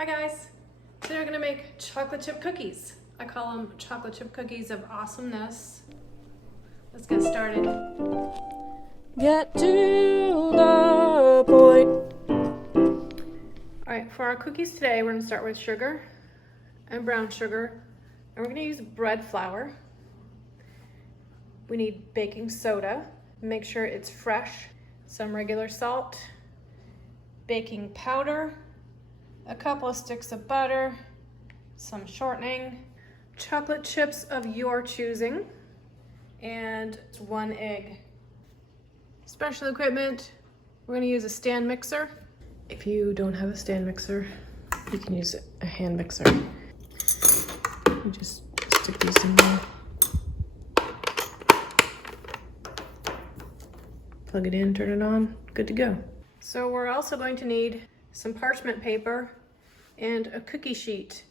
Hi guys, today we're gonna make chocolate chip cookies. I call them chocolate chip cookies of awesomeness. Let's get started. Get to the point. All right, for our cookies today, we're gonna start with sugar and brown sugar, and we're gonna use bread flour. We need baking soda, make sure it's fresh, some regular salt, baking powder, a couple of sticks of butter, some shortening, chocolate chips of your choosing, and 1 egg. Special equipment, we're gonna use a stand mixer. If you don't have a stand mixer, you can use a hand mixer. You just stick these in there. Plug it in, turn it on, good to go. So we're also going to need some parchment paper and a cookie sheet.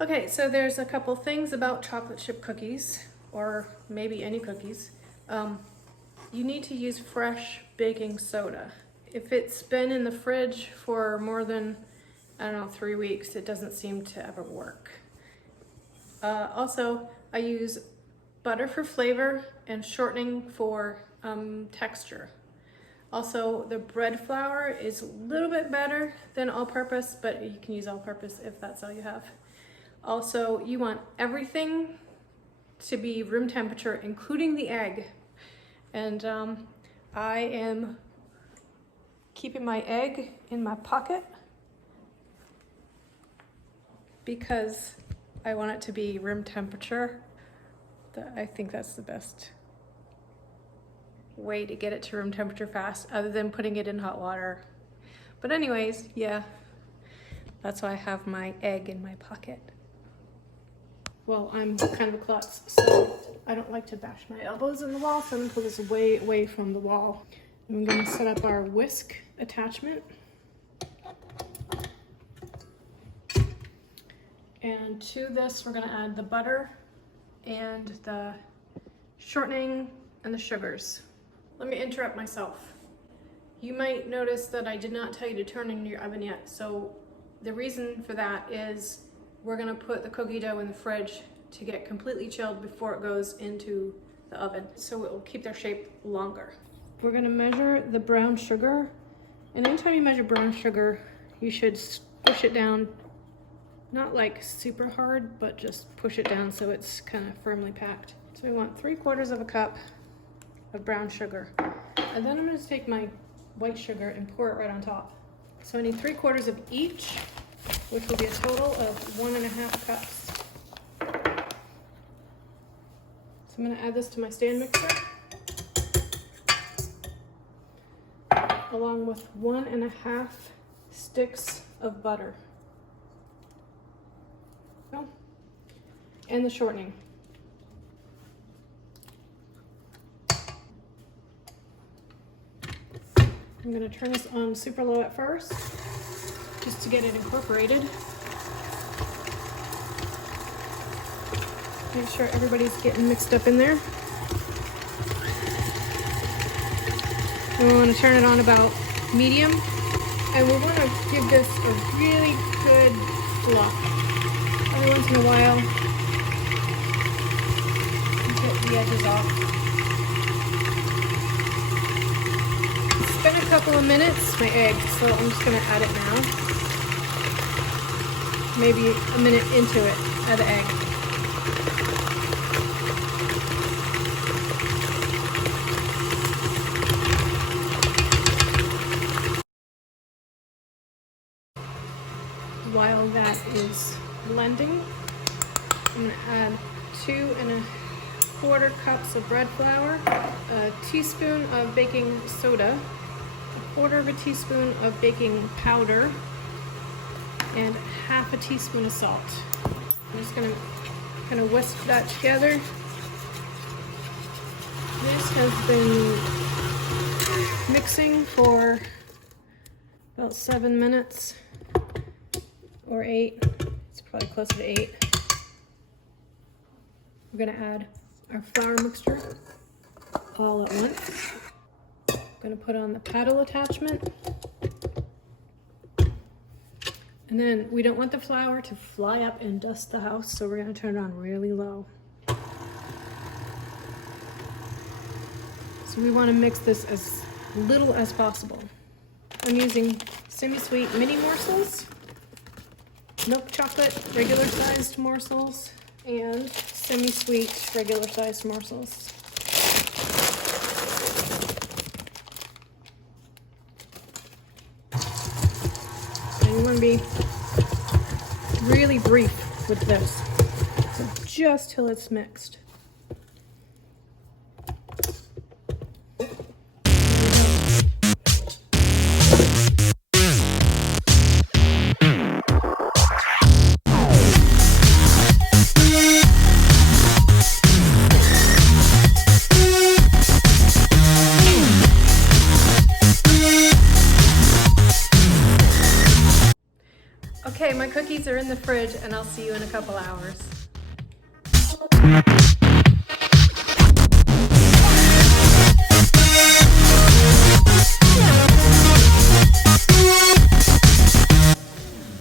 Okay, so there's a couple things about chocolate chip cookies, or maybe any cookies. You need to use fresh baking soda. If it's been in the fridge for more than, 3 weeks, it doesn't seem to ever work. Also, I use butter for flavor and shortening for texture. Also, the bread flour is a little bit better than all-purpose, but you can use all-purpose if that's all you have. Also, you want everything to be room temperature, including the egg. And I am keeping my egg in my pocket because I want it to be room temperature. I think that's the best way to get it to room temperature fast, other than putting it in hot water. But anyways, yeah, that's why I have my egg in my pocket. Well, I'm kind of a klutz, so I don't like to bash my elbows in the wall, so I'm gonna put this way away from the wall. I'm gonna set up our whisk attachment. And to this, we're gonna add the butter and the shortening and the sugars. Let me interrupt myself. You might notice that I did not tell you to turn in your oven yet. So the reason for that is we're gonna put the cookie dough in the fridge to get completely chilled before it goes into the oven, so it will keep their shape longer. We're gonna measure the brown sugar, and anytime you measure brown sugar, you should push it down, not like super hard, but just push it down so it's kind of firmly packed. So we want 3/4 cup of brown sugar. And then I'm gonna take my white sugar and pour it right on top. So I need 3/4 of each, which will be a total of 1.5 cups. So I'm gonna add this to my stand mixer, along with 1.5 sticks of butter. And the shortening. I'm gonna turn this on super low at first, just to get it incorporated. Make sure everybody's getting mixed up in there. And we wanna turn it on about medium, and we wanna give this a really good fluff. Every once in a while, get the edges off. It's been a couple of minutes, my egg, so I'm just gonna add it now. Maybe a minute into it, add the egg. While that is blending, I'm gonna add 2¼ cups of bread flour, a teaspoon of baking soda, 1/4 teaspoon of baking powder, and 1/2 teaspoon of salt. I'm just gonna kind of whisk that together. This has been mixing for about 7 minutes or 8. It's probably closer to 8. We're gonna add our flour mixture all at once. I'm gonna put on the paddle attachment And then we don't want the flour to fly up and dust the house, so we're gonna turn it on really low. So we wanna mix this as little as possible. I'm using semi-sweet mini morsels, milk chocolate regular sized morsels, and semi-sweet regular sized morsels. And you want to be really brief with this, so just till it's mixed. Okay, my cookies are in the fridge and I'll see you in a couple hours.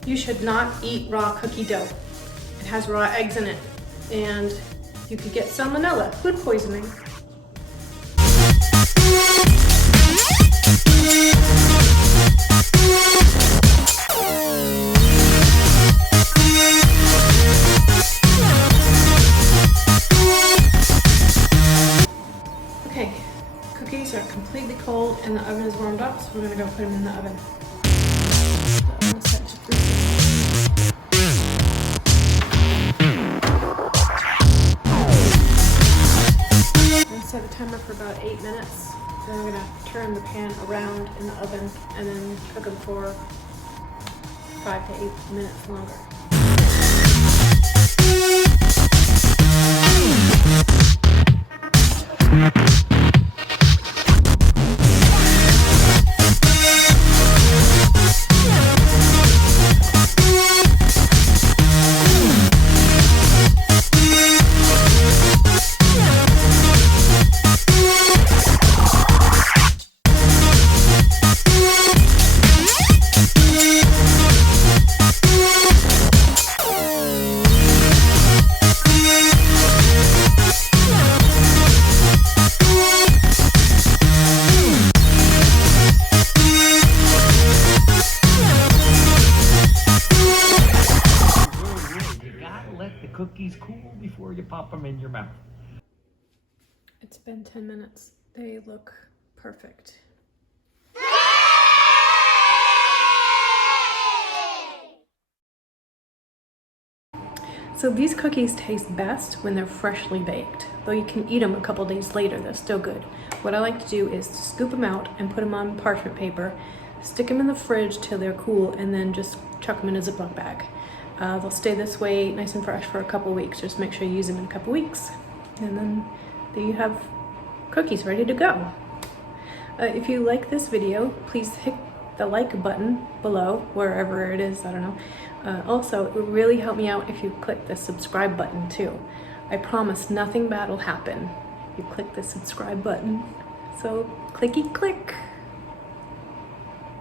You should not eat raw cookie dough. It has raw eggs in it and you could get salmonella, food poisoning. Okay, cookies are completely cold and the oven is warmed up, so we're gonna go put them in the oven. The oven is set to 350. I'm gonna set a timer for about 8 minutes. Then I'm gonna turn the pan around in the oven and then cook them for 5 to 8 minutes longer. Cookies cool before you pop them in your mouth. It's been 10 minutes. They look perfect. So these cookies taste best when they're freshly baked. Though you can eat them a couple days later, they're still good. What I like to do is to scoop them out and put them on parchment paper, stick them in the fridge till they're cool, and then just chuck them in a Ziploc bag. They'll stay this way nice and fresh for a couple weeks. Just make sure you use them in a couple weeks. And then there you have cookies ready to go. If you like this video, please hit the like button below, wherever it is, I don't know. Also, it would really help me out if you click the subscribe button too. I promise nothing bad will happen if you click the subscribe button. So clicky click.